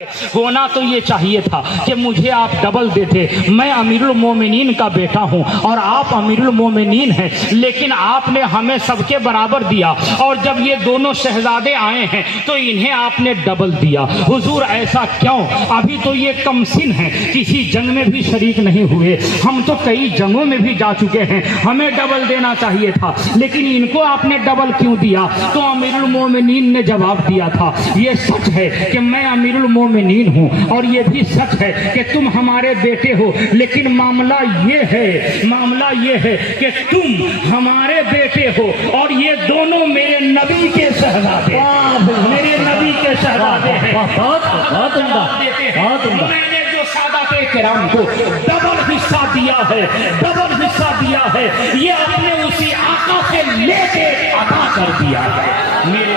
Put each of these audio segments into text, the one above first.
ہونا تو یہ چاہیے تھا کہ مجھے آپ ڈبل دیتے. میں امیر المومنین کا بیٹا ہوں اور آپ امیر المومنین ہیں, لیکن آپ نے ہمیں سب کے برابر دیا, اور جب یہ دونوں شہزادے آئے ہیں تو انہیں آپ نے ڈبل دیا. حضور ایسا کیوں؟ ابھی تو یہ کم سن ہیں, کسی جنگ میں بھی شریک نہیں ہوئے, ہم تو کئی جنگوں میں بھی جا چکے ہیں, ہمیں ڈبل دینا چاہیے تھا, لیکن ان کو آپ نے ڈبل کیوں دیا؟ تو امیر المومنین نے جواب دیا تھا, یہ سچ ہے کہ میں امیر المومنین ہوں, اور یہ بھی سچ ہے کہ تم ہمارے بیٹے ہو, لیکن معاملہ یہ ہے کہ تم ہمارے بیٹے ہو اور یہ دونوں میرے نبی کے شہزادے ہیں. میں نے جو سادات کرام کو ڈبل حصہ دیا ہے, یہ اپنے اسی آقا سے لے کے عطا کر دیا ہے. میرے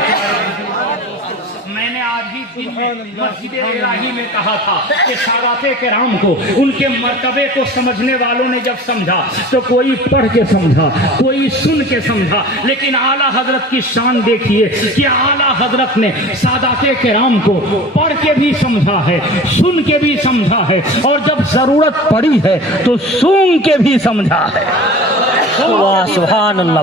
میں نے آج بھی مسجد الہی میں کہا تھا کہ سادات کرام کو, ان کے مرتبے کو سمجھنے والوں نے جب سمجھا تو کوئی پڑھ کے سمجھا, کوئی سن کے سمجھا, لیکن اعلیٰ حضرت کی شان دیکھیے کہ اعلیٰ حضرت نے سادات کرام کو پڑھ کے بھی سمجھا ہے, سن کے بھی سمجھا ہے, اور جب ضرورت پڑی ہے تو سون کے بھی سمجھا ہے. سبحان اللہ,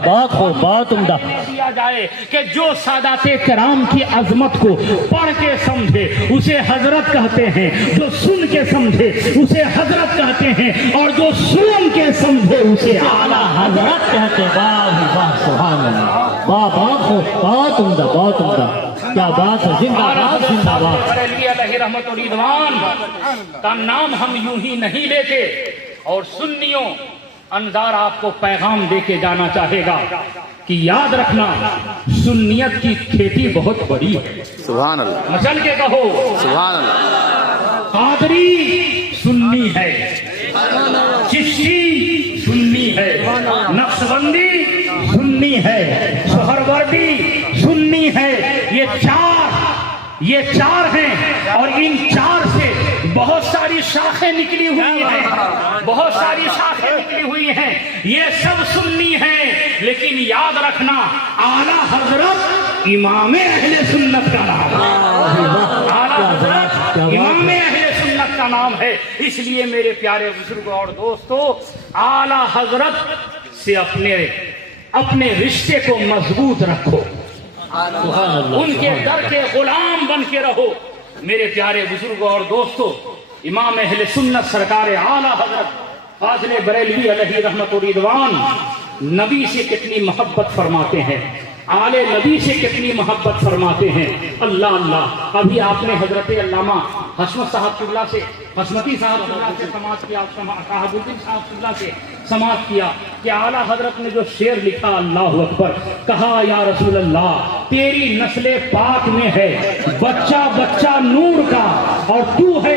بات عمدہ. دیا جائے کہ جو سادات کرام کی عظمت کو پڑھ کے سمجھے اسے حضرت کہتے ہیں, جو سن کے سمجھے اسے حضرت کہتے ہیں, اور جو سن کے سمجھے اسے اعلیٰ حضرت کہتے ہیں. واہ سبحان اللہ, بات عمدہ. کیا بات ہے, زندہ باد. بریلوی علیہ رحمت و رضوان کا نام ہم یوں ہی نہیں لیتے, اور سنیوں انظار آپ کو پیغام دے کے جانا چاہے گا کہ یاد رکھنا سنیت کی کھیتی بہت بڑی ہے. سبحان اللہ, مچل کے کہو سبحان اللہ. قادری سنی ہے, چشتی سنی ہے, نقشبندی سنی ہے, سہروردی سنی ہے. یہ چار ہیں, اور ان چار سے بہت ساری شاخیں نکلی ہوئی ہیں, یہ سب سنی ہیں, لیکن یاد رکھنا اعلیٰ حضرت امام اہل سنت کا نام ہے. اعلیٰ حضرت امام اہل سنت کا نام ہے. اس لیے میرے پیارے بزرگوں اور دوستو, اعلیٰ حضرت سے اپنے رشتے کو مضبوط رکھو, ان کے در کے غلام بن کے رہو. میرے پیارے بزرگوں اور دوستو, امام اہل سنت سرکار اعلیٰ حضرت فاضل بریلوی علیہ رحمت و رضوان نبی سے کتنی محبت فرماتے ہیں, آل نبی سے کتنی محبت فرماتے ہیں. اللہ اللہ, ابھی آپ نے حضرت علامہ حشمت صاحب قبلہ سے, حشمتی صاحب قبلہ سے سماعت کیا, شہاب الدین صاحب قبلہ سے سماعت کیا کہ اعلیٰ حضرت نے جو شعر لکھا, اللہ اکبر, کہا یا رسول اللہ تیری نسل پاک میں ہے بچہ بچہ نور کا, اور تو ہے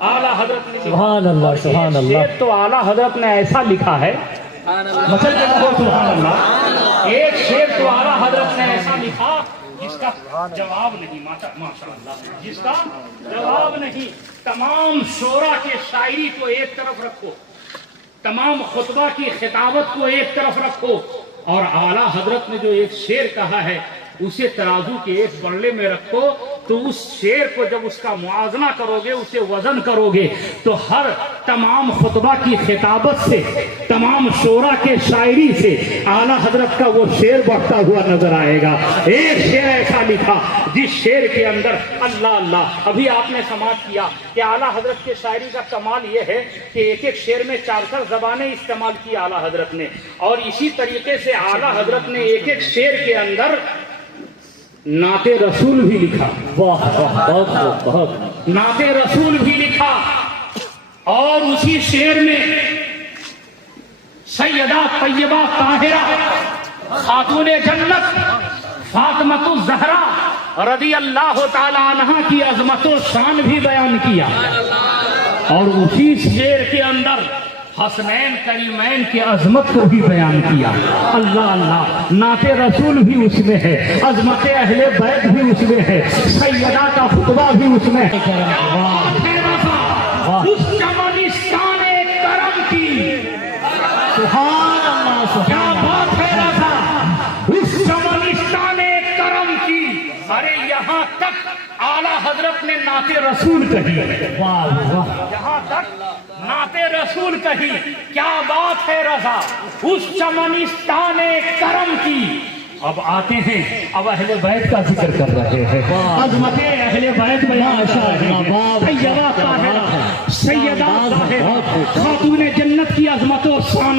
اعلیٰ حضرت نے سبحان اللہ. تو اعلیٰ حضرت نے ایسا لکھا ہے, مثلا سبحان اللہ, ایک شعر تو اعلیٰ حضرت نے ایسا لکھا جس کا جواب نہیں, ماشاء اللہ, جس کا جواب نہیں. تمام شعرا کے شاعری کو ایک طرف رکھو, تمام خطبہ کی خطابت کو ایک طرف رکھو, اور اعلیٰ حضرت نے جو ایک شعر کہا ہے اسے ترازو کے ایک بڑلے میں رکھو, تو اس شعر کو جب اس کا موازنہ کرو گے, اسے وزن کرو گے, تو ہر تمام خطبہ کی خطابت سے, تمام شعرا کے شاعری سے اعلیٰ حضرت کا وہ شعر بڑھتا ہوا نظر آئے گا. ایک شعر ایسا لکھا جس شعر کے اندر اللہ اللہ, ابھی آپ نے سماعت کیا کہ اعلیٰ حضرت کے شاعری کا کمال یہ ہے کہ ایک ایک شعر میں 4 زبانیں استعمال کی اعلیٰ حضرت نے, اور اسی طریقے سے اعلیٰ حضرت نے ایک ایک شعر کے اندر نعت رسول بھی لکھا. بہت نعت رسول بھی لکھا, اور اسی شعر میں سیدہ طیبہ طاہرہ خاتون جنت فاطمۃ الزہرا رضی اللہ تعالی عنہا کی عظمت و شان بھی بیان کیا, اور اسی شعر کے اندر حسنین کریمین کی عظمت کو بھی بیان کیا. اللہ اللہ, نعت رسول بھی اس میں ہے, عظمت اہل بیت بھی اس میں ہے, سیدہ کا خطبہ بھی اس میں ہے. اس چمنستان کرم کی سبحان اللہ, کیا بات ہے رضا, اس چمنستان ارے یہاں تک اعلیٰ حضرت نے نعت رسول کہی، واہ واہ یہاں تک نعت رسول کہی. کیا بات ہے رضا اس چمنستان کرم کی. اب آتے ہیں، اب اہل بیت کا ذکر کر رہے ہیں، عظمت اہل بیت بیان کر رہے ہیں. طیبہ طاہرہ سیدہ طاہرہ خاتون جنت کی عظمت و شان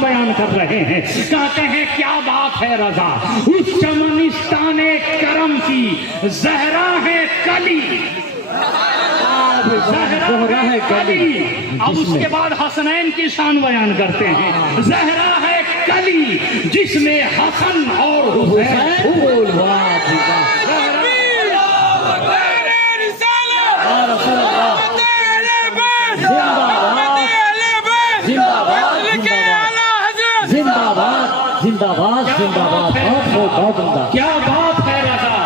بیان کر رہے ہیں. کہتے ہیں کیا بات ہے رضا اس چمنستان کرم کی. زہرا ہے کلی، زہرا ہے کلی. اب اس کے بعد حسنین کی شان بیان کرتے ہیں. زہرا ہے کلی جس میں حسن اور حسین پھول. زندہ باد زندہ باد زندہ باد. بہت عمدہ. کیا بات ہے رضا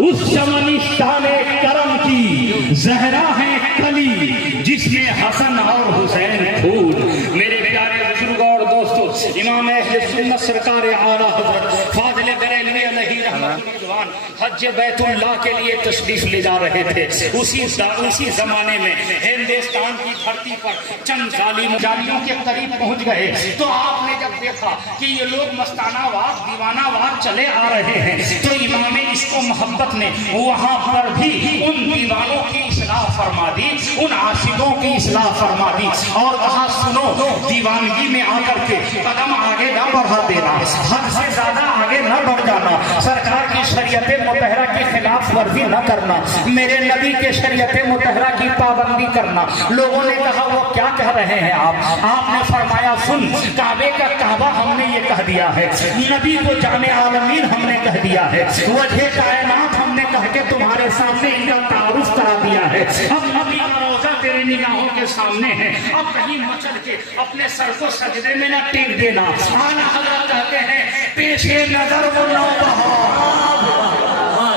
اس چمنستان کرم کی. زہرا ہے کلی جس میں حسن اور حسین پھول. میرے پیارے بزرگ اور دوستو، امام اہل سنت سرکار اعلیٰ حضرت فاضل بریلوی علیہ رحمۃ الرحمن حج بیت اللہ کے لیے تشریف لے جا رہے تھے. اسی زمانے میں ہندوستان کی دھرتی پر چند ظالم جالیوں کے قریب پہنچ گئے تو آپ نے جب دیکھا کہ یہ لوگ مستانہ وار دیوانہ وار چلے آ رہے ہیں تو امام عشق و محبت نے وہاں پر بھی ان دیوانوں کی اصلاح فرما دی، ان عاشقوں کی اصلاح فرما دی اور کہا سنو، دیوانگی میں آ کر کے قدم آگے نہ بڑھا دینا، حد سے زیادہ آگے نہ بڑھ جانا، سرکار کی شریعت مطہرہ کی خلاف ورزی نہ کرنا، میرے نبی کے شریعت مطہرہ کی پابندی کرنا. لوگوں نے کہا وہ کیا کہہ رہے ہیں آپ نے فرمایا سن، کعبے کا کعبہ ہم نے یہ کہہ دیا ہے، نبی کو جامع عالمین ہم نے کہہ دیا ہے، وجہ کائنات ہم نے کہہ کے تمہارے سامنے ان کا تعارف کرا دیا ہے. اب نبی کا روزہ تیرے نگاہوں کے سامنے ہے، اب کہیں مچل کے اپنے سر کو سجدے میں نہ ٹیک دینا. اعلیٰ حضرت کہتے ہیں پیش نظر وہ نوبہار،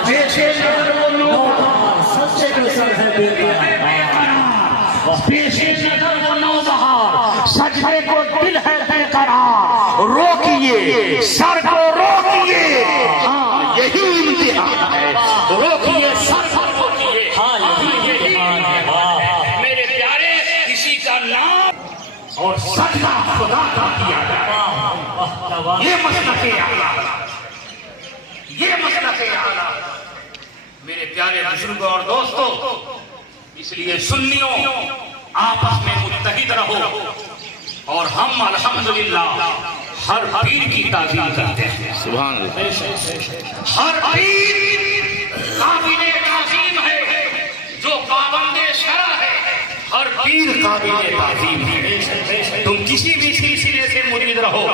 پیش نظر وہ نوبہار، سچے کو سر ہے بے قرار، پیش نظر وہ نوبہار، سجدے کو دل ہے بے قرار. روکیے سر کو روکیے، ہاں یہی امتحان ہے، روکیے سر کو روکیے، ہاں یہی امتحان ہے. میرے پیارے کسی کا نام اور سجدہ خدا کا کیا جائے، یہ مسلک اعلیٰ، یہ مسلک اعلیٰ. میرے پیارے بزرگ اور دوستو، اس لیے سنیوں آپس میں متحد رہو اور ہم الحمدللہ ہر پیر کی تعظیم کرتے ہیں. سبحان اللہ. ہر پیر قابل تعظیم ہے جو پابند شرع ہے، ہر پیر قابل تعظیم ہے. تم کسی بھی سلسلے سے مرید رہو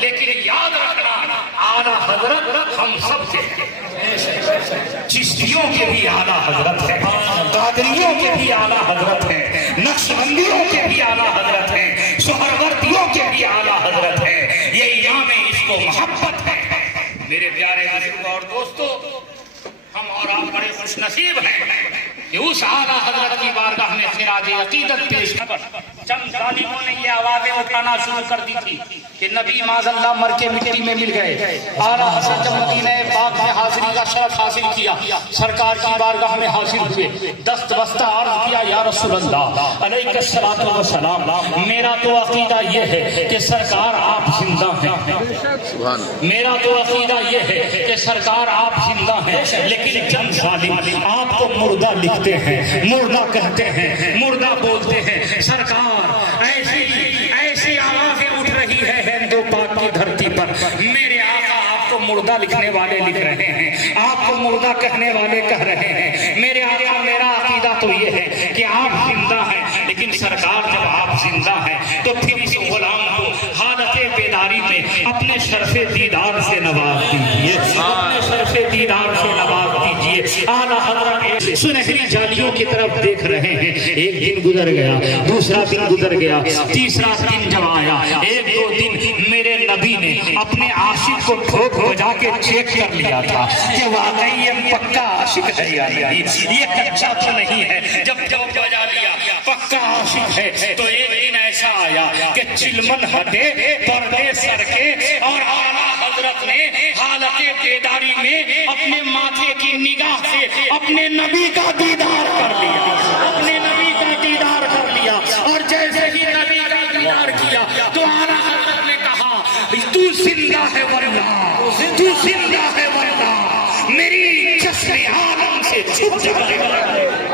لیکن یاد رکھنا اعلیٰ حضرت ہم سب سے ہیں. چشتیوں کے بھی اعلیٰ حضرت ہیں، قادریوں کے بھی اعلیٰ حضرت ہیں، نقشبندیوں کے بھی اعلیٰ حضرت ہیں، سہروردیوں کے بھی اعلیٰ حضرت ہیں. یہ امام عشق و محبت ہے. میرے پیارے بزرگ اور دوستو، ہم اور آپ بڑے خوش نصیب ہیں کہ اس اعلیٰ حضرت کی بارگاہ میں خراج عقیدت پیش کر چند ظالموں نے یہ آوازیں اٹھانا شروع کر دی تھی کہ نبی معاذ اللہ مر کے مٹی میں مل گئے. اعلیٰ حضرت جب مدینہ پاک میں حاضری کا شرف حاصل کیا، سرکار کی بارگاہ میں حاصل ہوئے، دست بستہ عرض کیا یا رسول اللہ علیہ الصلوۃ والسلام، میرا تو عقیدہ یہ ہے کہ سرکار آپ زندہ ہیں، میرا تو عقیدہ یہ ہے کہ سرکار آپ زندہ ہیں، لیکن چند ظالم آپ کو مردہ لکھتے ہیں، مردہ کہتے ہیں، مردہ بولتے ہیں. سرکار ایسی آوازیں اٹھ رہی ہے ہندو پاک کی دھرتی پر، میرے آقا آپ کو مردہ لکھنے والے لکھ رہے ہیں، آپ کو مردہ کہنے والے کہہ رہے ہیں. میرے آقا میرا عقیدہ تو یہ ہے کہ آپ زندہ ہیں، لیکن سرکار جب آپ زندہ ہیں تو پھر اس غلام کو حالت بیداری میں اپنے شرف دیدار سے نواز دیجیے، اپنے شرف دیدار سے نواز دیجیے. اعلیٰ حضرت سنہری جالیوں کی طرف دیکھ رہے ہیں. ایک دن گزر گیا، دوسرا دن گزر گیا، تیسرا دن جب آیا، ایک دو دن میرے نبی نے اپنے عاشق کو ٹھوک بجا کے چیک کر لیا تھا کہ واقعی یہ پکا عاشق ہے یا نہیں، یہ کچا تو نہیں ہے. جب ٹھوک بجا لیا پکا عاشق ہے تو ایک دن ایسا آیا کہ چلمن ہٹے، پردے سر کے اور اعلیٰ حضرت نے حالت بیداری میں اپنے ماتھے کی نگاہ سے اپنے نبی کا دیدار کر لیا، اپنے نبی کا دیدار کر لیا، اور جیسے ہی نبی کا دیدار کیا تو اعلیٰ حضرت نے کہا تو زندہ ہے واللہ، تو زندہ ہے واللہ، میری جسم عالم سے چھپ جائے گا۔